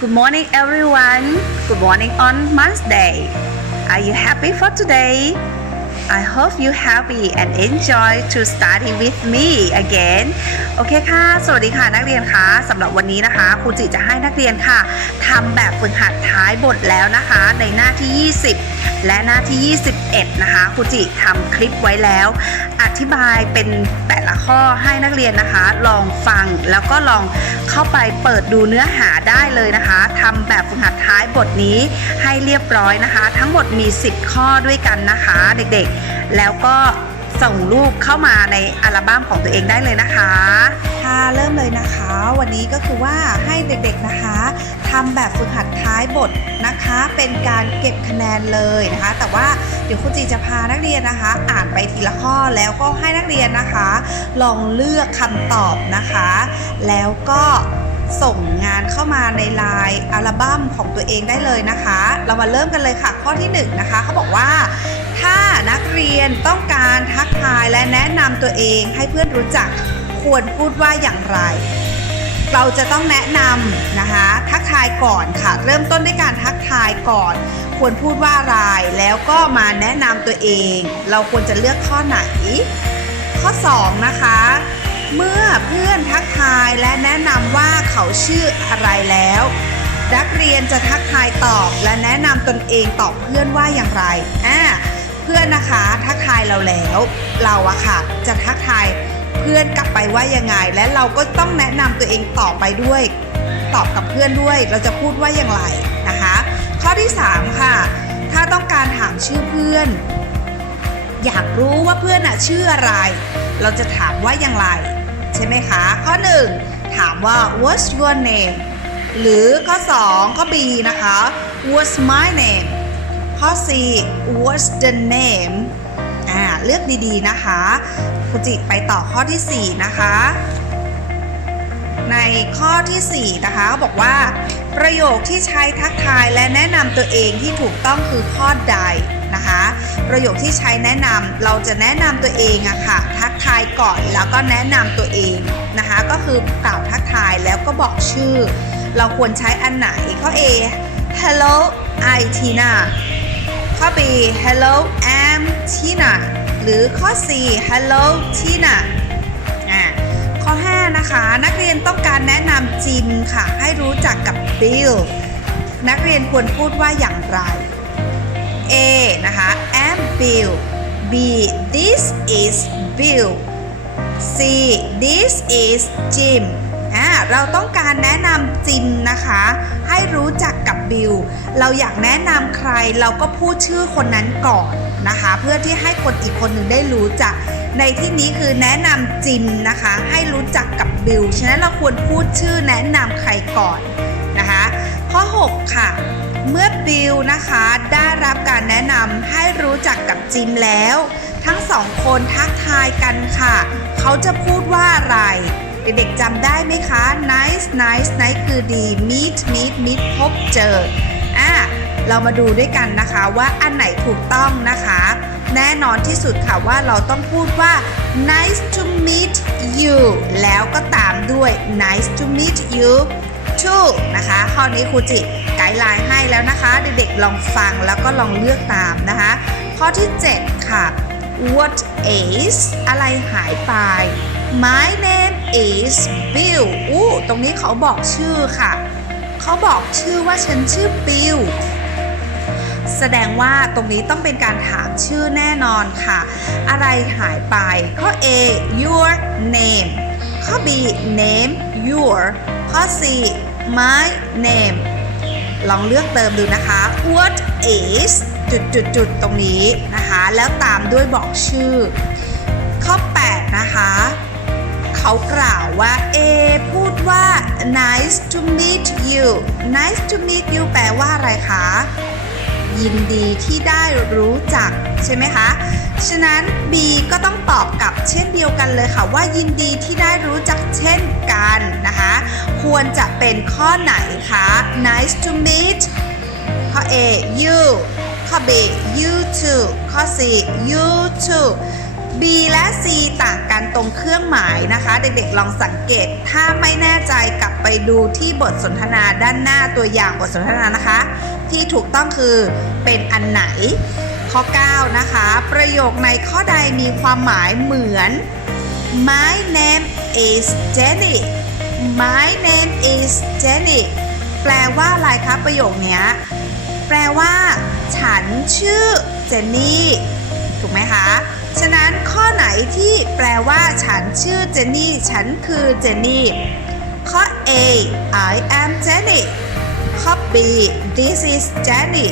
Good morning, everyone. Good morning on Monday. Are you happy for today? I hope you happy and enjoy to study with me again. โอเคค่ะ สวัสดีค่ะนักเรียนคะสำหรับวันนี้นะคะครูจิจะให้นักเรียนค่ะทำแบบฝึกหัดท้ายบทแล้วนะคะ ในหน้าที่ 20 และหน้าที่ 21 นะคะครูจิทำคลิปไว้แล้ว อธิบายเป็นแต่ละข้อให้นักเรียนนะคะ ลองฟังแล้วก็ลองเข้าไปเปิดดูเนื้อหาได้เลยนะคะทำแบบฝึกหัดท้ายบทนี้ให้เรียบร้อยนะคะ ทั้งหมดมี 10 ข้อด้วยกันนะคะ เด็กๆ แล้วก็ ส่งรูปเข้ามาในอัลบั้มของตัวเองได้เลยนะคะค่ะเริ่มเลยนะคะ วันนี้ก็คือว่าให้เด็กๆนะคะทำแบบฝึกหัดท้ายบทนะคะ เป็นการเก็บคะแนนเลยนะคะ แต่ว่าเดี๋ยวคุณจีจะพานักเรียนนะคะ อ่านไปทีละข้อแล้วก็ให้นักเรียนนะคะ ลองเลือกคำตอบนะคะ แล้วก็ส่งงานเข้ามาในไลน์อัลบั้มของตัวเองได้เลยนะคะ เรามาเริ่มกันเลยค่ะ ข้อที่1นงนะคะเขาบอกว่า ถ้านักเรียนต้องการทักทายและแนะนำตัวเองให้เพื่อนรู้จักควรพูดว่าอย่างไร เราจะต้องแนะนำนะคะ ทักทายก่อนค่ะ เริ่มต้นด้วยการทักทายก่อน ควรพูดว่าอะไรแล้วก็มาแนะนำตัวเอง เราควรจะเลือกข้อไหน ข้อ 2 นะคะ เมื่อเพื่อนทักทายและแนะนำว่าเขาชื่ออะไรแล้วนักเรียนจะทักทายตอบและแนะนำตนเองตอบเพื่อนว่าอย่างไร อ่า พื่อนนะคะ ทักทายเราแล้ว เราอะค่ะ จะทักทายเพื่อนกลับไปว่ายังไง และเราก็ต้องแนะนำตัวเองต่อไปด้วย ตอบกับเพื่อนด้วย เราจะพูดว่าอย่างไรนะคะ ข้อที่ 3 ค่ะ ถ้าต้องการถามชื่อเพื่อน อยากรู้ว่าเพื่อนอะชื่ออะไร เราจะถามว่าอย่างไร ใช่ไหมคะ ข้อ 1 ถามว่า what's your name หรือข้อ2ข้อ B นะคะ what's my name ข้อ C what's the name อ่าเลือกดีๆนะคะคุณจิไปต่อข้อที่ 4 นะคะ ในข้อทีสี่ 4 นะคะเขาบอกว่า ประโยคที่ใช้ทักทายและแนะนำตัวเองที่ถูกต้องคือข้อใดนะคะ ประโยคที่ใช้แนะนำเราจะแนะนำตัวเองอะค่ะ ทักทายก่อนแล้วก็แนะนำตัวเองนะคะ ก็คือกล่าวทักทายแล้วก็บอกชื่อ เราควรใช้อันไหนข้อ A Hello I Tina ข้อ B Hello I'm Tina หรือข้อ C Hello Tina อ่าข้อ 5 นะคะ นักเรียนต้องการแนะนำจิมค่ะ ให้รู้จักกับบิลนักเรียนควรพูดว่าอย่างไร A นะคะ am Bill B this is Bill C this is Jim อ่าเราต้องการแนะนำจิมนะคะ ให้รู้จักกับ บิล เราอยากแนะนำใครเราก็พูดชื่อคนนั้นก่อนนะคะ เพื่อที่ให้คนอีกคนหนึ่งได้รู้จัก ในที่นี้คือแนะนำจิมนะคะ ให้รู้จักกับบิล ฉะนั้นเราควรพูดชื่อแนะนำใครก่อนนะคะ ข้อ 6 ค่ะ เมื่อบิลนะคะได้รับการแนะนำให้รู้จักกับจิมแล้ว ทั้งสองคนทักทายกันค่ะ เขาจะพูดว่าอะไร เด็กๆจำได้ไหมคะ nice nice nice คือดี meet meet meet พบเจออะเรามาดูด้วยกันนะคะว่าอันไหนถูกต้องนะคะ แน่นอนที่สุดค่ะว่าเราต้องพูดว่า nice to meet you แล้วก็ตามด้วย nice to meet you too นะคะข้อนี้ครูจิไกด์ไลน์ให้แล้วนะคะ เด็กๆลองฟังแล้วก็ลองเลือกตามนะคะ ข้อที่ 7 ค่ะ what is อะไรหายไป my name is Bill อู้ตรงนี้เขาบอกชื่อค่ะ เขาบอกชื่อว่าฉันชื่อ Bill แสดงว่าตรงนี้ต้องเป็นการถามชื่อแน่นอนค่ะ อะไรหายไป ข้อ A your name ข้อ B name your ข้อ C my name ลองเลือกเติมดูนะคะ what is จุดจุดจุดตรงนี้นะคะ แล้วตามด้วยบอกชื่อ ข้อ 8 นะคะ เขากล่าวว่า A พูดว่า nice to meet you nice to meet you แปลว่าอะไรคะ ยินดีที่ได้รู้จัก ใช่ไหมคะ ฉะนั้น B ก็ต้องตอบกลับเช่นเดียวกันเลยค่ะ ว่ายินดีที่ได้รู้จักเช่นกันนะคะ ควรจะเป็นข้อไหนคะ nice to meet ข้อ A you ข้อ B you too ข้อ C you too B และ C ต่างกันตรงเครื่องหมายนะคะ เด็กๆลองสังเกต ถ้าไม่แน่ใจกลับไปดูที่บทสนทนาด้านหน้าตัวอย่างบทสนทนานะคะ ที่ถูกต้องคือเป็นอันไหน ข้อ 9 นะคะ ประโยคในข้อใดมีความหมายเหมือน My name is Jenny My name is Jenny แปลว่าอะไรคะประโยคนี้แปลว่า ฉันชื่อเจนนี่ถูกไหมคะ ฉะนั้นข้อไหนที่แปลว่าฉันชื่อเจนนี่ ฉันคือเจนนี่ ข้อ A I am Jenny ข้อ B This is Jenny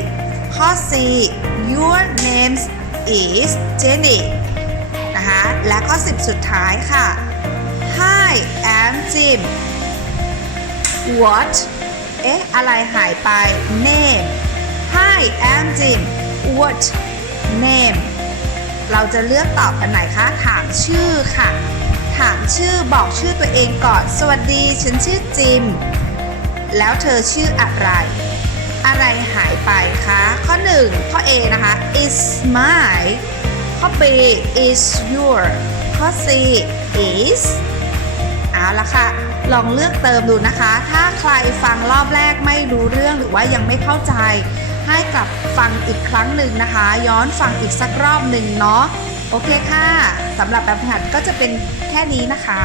ข้อ C Your name is Jenny นะคะ และข้อ 10 สุดท้ายค่ะ Hi I'm Jim What เอ๊ะ อะไรหายไป Name Hi I'm Jim What name เราจะเลือกตอบอันไหนคะถามชื่อค่ะ ถามชื่อบอกชื่อตัวเองก่อน สวัสดีฉันชื่อจิม แล้วเธอชื่ออะไร อะไรหายไปคะข้อ 1 ข้อ A นะคะ is my ข้อ B is your ข้อ C is เอาละค่ะ ลองเลือกเติมดูนะคะ ถ้าใครฟังรอบแรกไม่รู้เรื่องหรือว่ายังไม่เข้าใจ ให้กลับฟังอีกครั้งหนึ่งนะคะ ย้อนฟังอีกสักรอบหนึ่งเนาะโอเคค่ะสำหรับแบบหัดก็จะเป็นแค่นี้นะคะ